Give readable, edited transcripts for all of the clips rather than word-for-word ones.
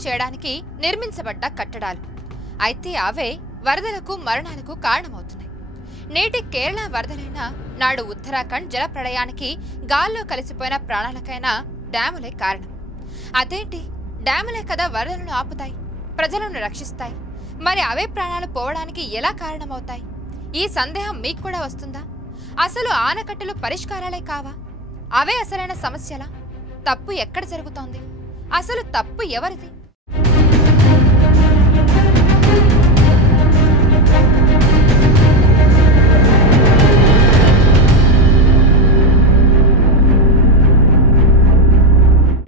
Construct చేయడానికి నిర్మించబడ్డ కట్టడాలు. అయితే అవే వరదలకు మరణాలకు కారణమవుతున్నాయి. నేటి కేరళ వరదలైనా నాడు ఉత్తరాఖండ్ జల ప్రళయానికి గాల్లో కలిసిపోయిన ప్రాణాలకైనా డ్యాములే కారణం. అదేంటి, డ్యాములే కదా వరదలను ఆపుతాయి, ప్రజలను రక్షిస్తాయి. మరి అవే ప్రాణాలు పోవడానికి ఎలా కారణమవుతాయి? ఈ సందేహం మీకు కూడా వస్తుందా? అసలు ఆనకట్టలు పరిష్కారాలే కావా? అవే అసలైన సమస్యలా? తప్పు ఎక్కడ జరుగుతోంది? అసలు తప్పు ఎవరిది?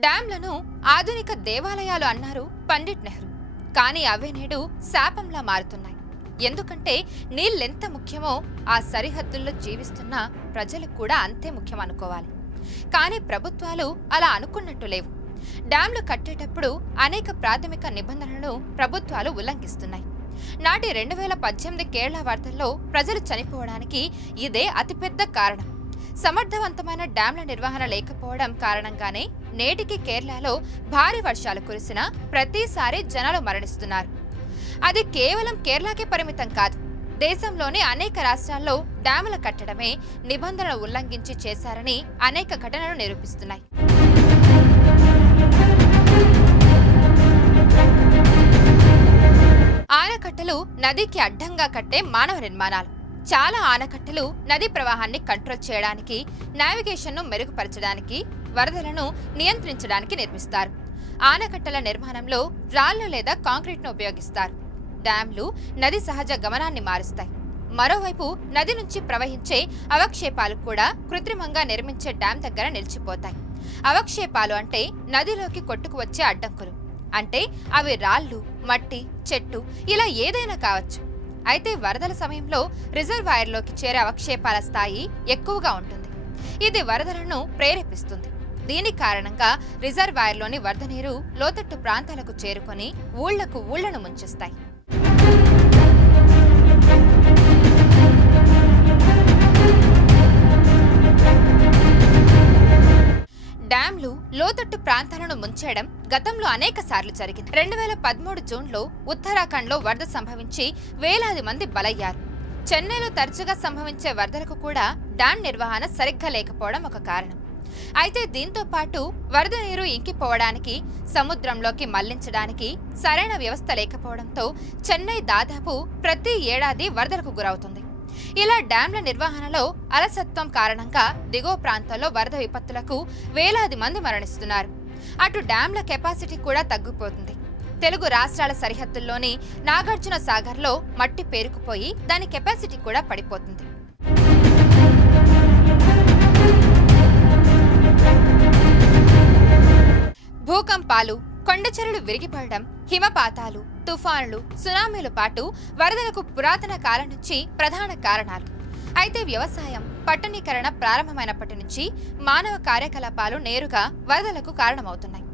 డ్యాంలను ఆధునిక దేవాలయాలు అన్నారు పండిట్ నెహ్రూ. కానీ అవే నేడు శాపంలా మారుతున్నాయి. ఎందుకంటే నీళ్ళెంత ముఖ్యమో ఆ సరిహద్దుల్లో జీవిస్తున్న ప్రజలకు కూడా అంతే ముఖ్యం అనుకోవాలి. కానీ ప్రభుత్వాలు అలా అనుకున్నట్టు లేవు. డ్యాంలు కట్టేటప్పుడు అనేక ప్రాథమిక నిబంధనలను ప్రభుత్వాలు ఉల్లంఘిస్తున్నాయి. నాటి 2018 కేరళ వరదల్లో ప్రజలు చనిపోవడానికి ఇదే అతిపెద్ద కారణం. సమర్థవంతమైన డ్యాంల నిర్వహణ లేకపోవడం కారణంగానే నేటికి కేరళలో భారీ వర్షాలు కురిసినా ప్రతిసారి జనాలు మరణిస్తున్నారు. అది కేవలం కేరళకే పరిమితం కాదు. దేశంలోని అనేక రాష్ట్రాల్లో డ్యాముల కట్టడమే నిబంధనలు ఉల్లంఘించి చేశారని అనేక ఘటనలు నిరూపిస్తున్నాయి. ఆనకట్టలు నదికి అడ్డంగా కట్టే మానవ నిర్మాణాలు. చాలా ఆనకట్టలు నదీ ప్రవాహాన్ని కంట్రోల్ చేయడానికి, నావిగేషన్ను మెరుగుపరచడానికి, వరదలను నియంత్రించడానికి నిర్మిస్తారు. ఆనకట్టల నిర్మాణంలో రాళ్లు లేదా కాంక్రీట్ను ఉపయోగిస్తారు. డ్యాంలు నది సహజ గమనాన్ని మారుస్తాయి. మరోవైపు నది నుంచి ప్రవహించే అవక్షేపాలు కూడా కృత్రిమంగా నిర్మించే డ్యాం దగ్గర నిలిచిపోతాయి. అవక్షేపాలు అంటే నదిలోకి కొట్టుకు వచ్చే అడ్డంకులు. అంటే అవి రాళ్లు, మట్టి, చెట్టు ఇలా ఏదైనా కావచ్చు. అయితే వరదల సమయంలో రిజర్వాయర్లోకి చేరే అవక్షేపాల స్థాయి ఎక్కువగా ఉంటుంది. ఇది వరదలను ప్రేరేపిస్తుంది. దీని కారణంగా రిజర్వాయర్లోని వరద నీరు లోతట్టు ప్రాంతాలకు చేరుకొని ఊళ్లను ముంచేస్తాయి. డ్యాంలు లోతట్టు ప్రాంతాలను ముంచేయడం గతంలో అనేక సార్లు జరిగింది. 2013 జూన్లో ఉత్తరాఖండ్లో వరద సంభవించి వేలాది మంది బలయ్యారు. చెన్నైలో తరచుగా సంభవించే వరదలకు కూడా డ్యాం నిర్వహణ సరిగ్గా లేకపోవడం ఒక కారణం. అయితే దీంతో పాటు వరద నీరు ఇంకిపోవడానికి, సముద్రంలోకి మళ్లించడానికి సరైన వ్యవస్థ లేకపోవడంతో చెన్నై దాదాపు ప్రతి ఏడాది వరదలకు గురవుతుంది. ఇలా డ్యాంల నిర్వహణలో అలసత్వం కారణంగా దిగువ ప్రాంతాల్లో వరద విపత్తులకు వేలాది మంది మరణిస్తున్నారు. అటు డ్యాంల కెపాసిటీ కూడా తగ్గిపోతుంది. తెలుగు రాష్ట్రాల సరిహద్దుల్లోని నాగార్జున సాగర్లో మట్టి పేరుకుపోయి దాని కెపాసిటీ కూడా పడిపోతుంది. భూకంపాలు, కొండచర్యలు విరిగిపడడం, హిమపాతాలు, తుఫానులు, సునామీలు పాటు వరదలకు పురాతన కాలం నుంచి ప్రధాన కారణాలు. అయితే వ్యవసాయం, పట్టణీకరణ ప్రారంభమైనప్పటి నుంచి మానవ కార్యకలాపాలు నేరుగా వరదలకు కారణమవుతున్నాయి.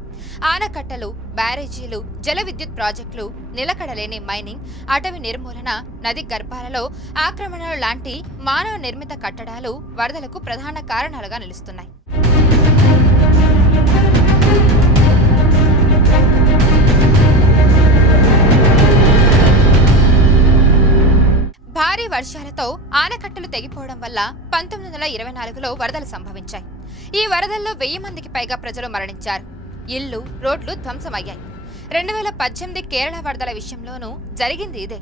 ఆనకట్టలు, బ్యారేజీలు, జల విద్యుత్ ప్రాజెక్టులు, నిలకడలేని మైనింగ్, అటవీ నిర్మూలన, నది గర్భాలలో ఆక్రమణలు లాంటి మానవ నిర్మిత కట్టడాలు వరదలకు ప్రధాన కారణాలుగా నిలుస్తున్నాయి. భారీ వర్షాలతో ఆనకట్టలు తెగిపోవడం వల్ల 1924లో వరదలు సంభవించాయి. ఈ వరదల్లో 1000 మందికి పైగా ప్రజలు మరణించారు. ఇళ్లు, రోడ్లు ధ్వంసమయ్యాయి. 2018 కేరళ వరదల విషయంలోనూ జరిగింది ఇదే.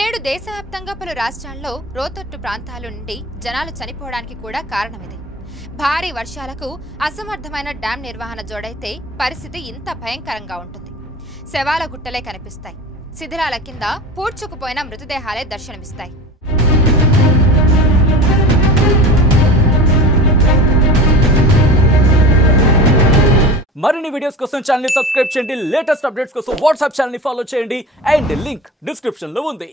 నేడు దేశవ్యాప్తంగా పలు రాష్ట్రాల్లో లోతట్టు ప్రాంతాల నుండి జనాలు చనిపోవడానికి కూడా కారణమిదే. భారీ వర్షాలకు అసమర్థమైన డ్యాం నిర్వహణ జోడైతే పరిస్థితి ఇంత భయంకరంగా ఉంటుంది. శవాల గుట్టలే కనిపిస్తాయి. శిథిలాల కింద పూడ్చుకుపోయిన మృతదేహాలే దర్శనమిస్తాయి. మరిన్ని వీడియోస్ కోసం ఛానల్ ని సబ్స్క్రైబ్ చేయండి. లేటెస్ట్ అప్డేట్స్ కోసం వాట్సాప్ ఛానల్ ని ఫాలో చేయండి. అండ్ లింక్ డిస్క్రిప్షన్ లో ఉంది.